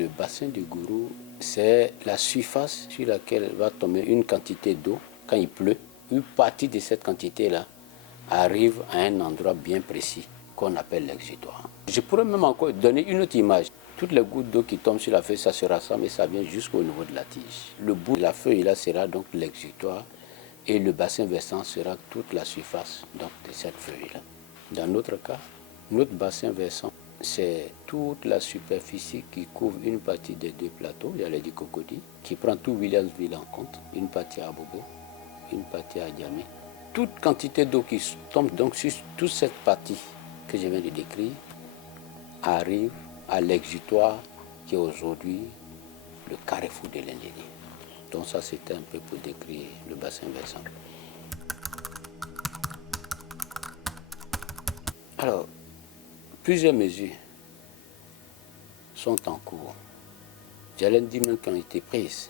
Le bassin du Gourou, c'est la surface sur laquelle va tomber une quantité d'eau quand il pleut. Une partie de cette quantité-là arrive à un endroit bien précis qu'on appelle l'exutoire. Je pourrais même encore donner une autre image. Toutes les gouttes d'eau qui tombent sur la feuille, ça se rassemble et ça vient jusqu'au niveau de la tige. Le bout de la feuille là sera donc l'exutoire et le bassin versant sera toute la surface donc, de cette feuille-là. Dans notre cas, notre bassin versant, c'est toute la superficie qui couvre une partie des deux plateaux, j'allais dire Cocody, qui prend tout Williamsville en compte, une partie à Bobo, une partie à Diamé. Toute quantité d'eau qui tombe donc sur toute cette partie que je viens de décrire arrive à l'exutoire qui est aujourd'hui le carrefour de l'Indénie. Donc ça c'était un peu pour décrire le bassin versant. Alors, plusieurs mesures sont en cours. J'allais dire même qui ont été prises.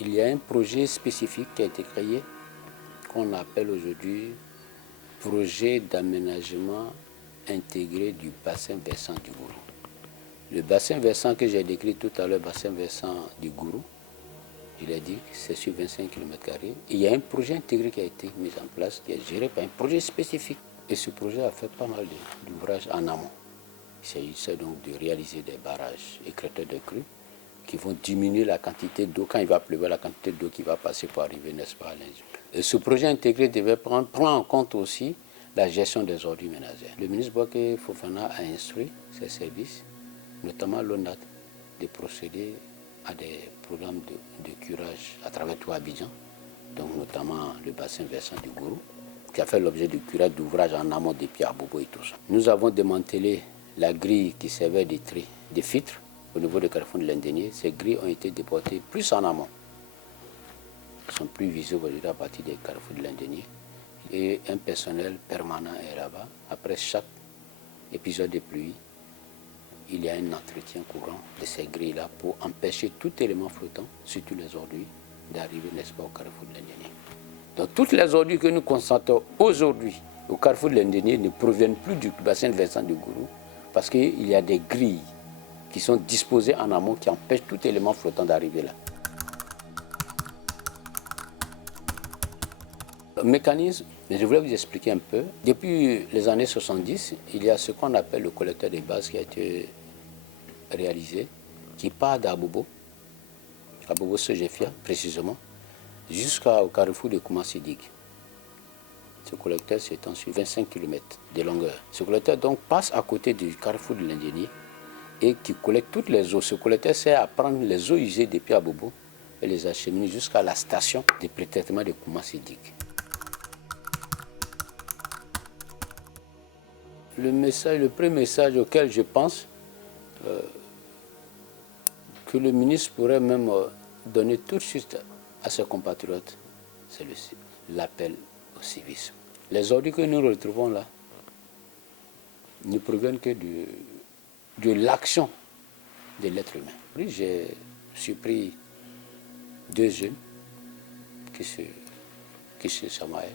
Il y a un projet spécifique qui a été créé, qu'on appelle aujourd'hui projet d'aménagement intégré du bassin versant du Gourou. Le bassin versant que j'ai décrit tout à l'heure, bassin versant du Gourou, je l'ai dit, c'est sur 25 km². Il y a un projet intégré qui a été mis en place, qui est géré par un projet spécifique. Et ce projet a fait pas mal d'ouvrages en amont. Il s'agissait donc de réaliser des barrages écrêteurs de crues qui vont diminuer la quantité d'eau, quand il va pleuvoir, la quantité d'eau qui va passer pour arriver, n'est-ce pas, à l'Indien. Et ce projet intégré devait prendre en compte aussi la gestion des ordures ménagères. Le ministre Bouaké Fofana a instruit ses services, notamment l'ONAT, de procéder à des programmes de curage à travers tout Abidjan, donc notamment le bassin versant du Gourou, qui a fait l'objet de curage d'ouvrages en amont des Pierre Bobo et tout ça. Nous avons démantelé la grille qui servait de tri des filtres au niveau du carrefour de l'Indénier. Ces grilles ont été déportées plus en amont. Elles sont plus visibles à partir des carrefours de l'Indénier. Et un personnel permanent est là-bas. Après chaque épisode de pluie, il y a un entretien courant de ces grilles-là pour empêcher tout élément flottant, surtout les ordures, d'arriver, n'est-ce pas, au carrefour de l'Indénier. Donc toutes les ordures que nous constatons aujourd'hui au carrefour de l'Indénier ne proviennent plus du bassin versant du Gourou, parce qu'il y a des grilles qui sont disposées en amont qui empêchent tout élément flottant d'arriver là. Le mécanisme, je voulais vous expliquer un peu. Depuis les années 70, il y a ce qu'on appelle le collecteur de base qui a été réalisé, qui part d'Abobo, Sejefia précisément, jusqu'au carrefour de Koumassi-Dig. Ce collecteur s'étend sur 25 km de longueur. Ce collecteur donc passe à côté du carrefour de l'Indénier et qui collecte toutes les eaux. Ce collecteur sert à prendre les eaux usées depuis Abobo et les acheminer jusqu'à la station de pré-traitement de Koumassi-Dig. Le premier message auquel je pense que le ministre pourrait même donner tout de suite à ses compatriotes, c'est l'appel au civisme. Les ordures que nous retrouvons là ne proviennent que de l'action de l'être humain. Oui, j'ai surpris 2 jeunes qui se chamaient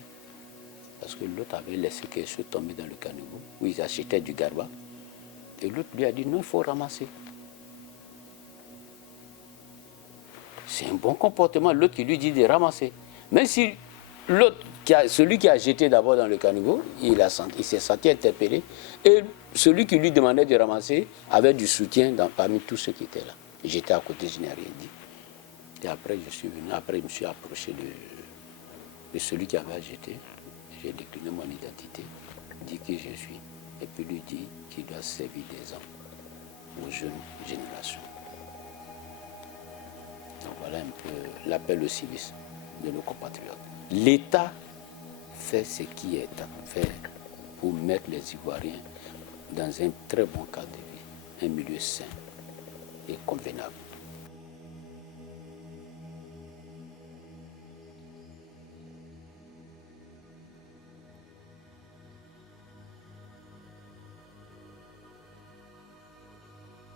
parce que l'autre avait laissé quelque chose tomber dans le caniveau où ils achetaient du garba. Et l'autre lui a dit non, il faut ramasser. C'est un bon comportement, l'autre qui lui dit de ramasser. Même si celui qui a jeté d'abord dans le caniveau, il s'est senti interpellé. Et celui qui lui demandait de ramasser avait du soutien parmi tous ceux qui étaient là. J'étais à côté, je n'ai rien dit. Et après, je suis venu, je me suis approché de celui qui avait jeté. J'ai décliné mon identité, dit qui je suis, et puis lui dit qu'il doit servir d'exemple aux jeunes générations. Donc voilà un peu l'appel au civisme de nos compatriotes. L'État fait ce qui est à faire pour mettre les Ivoiriens dans un très bon cadre de vie, un milieu sain et convenable.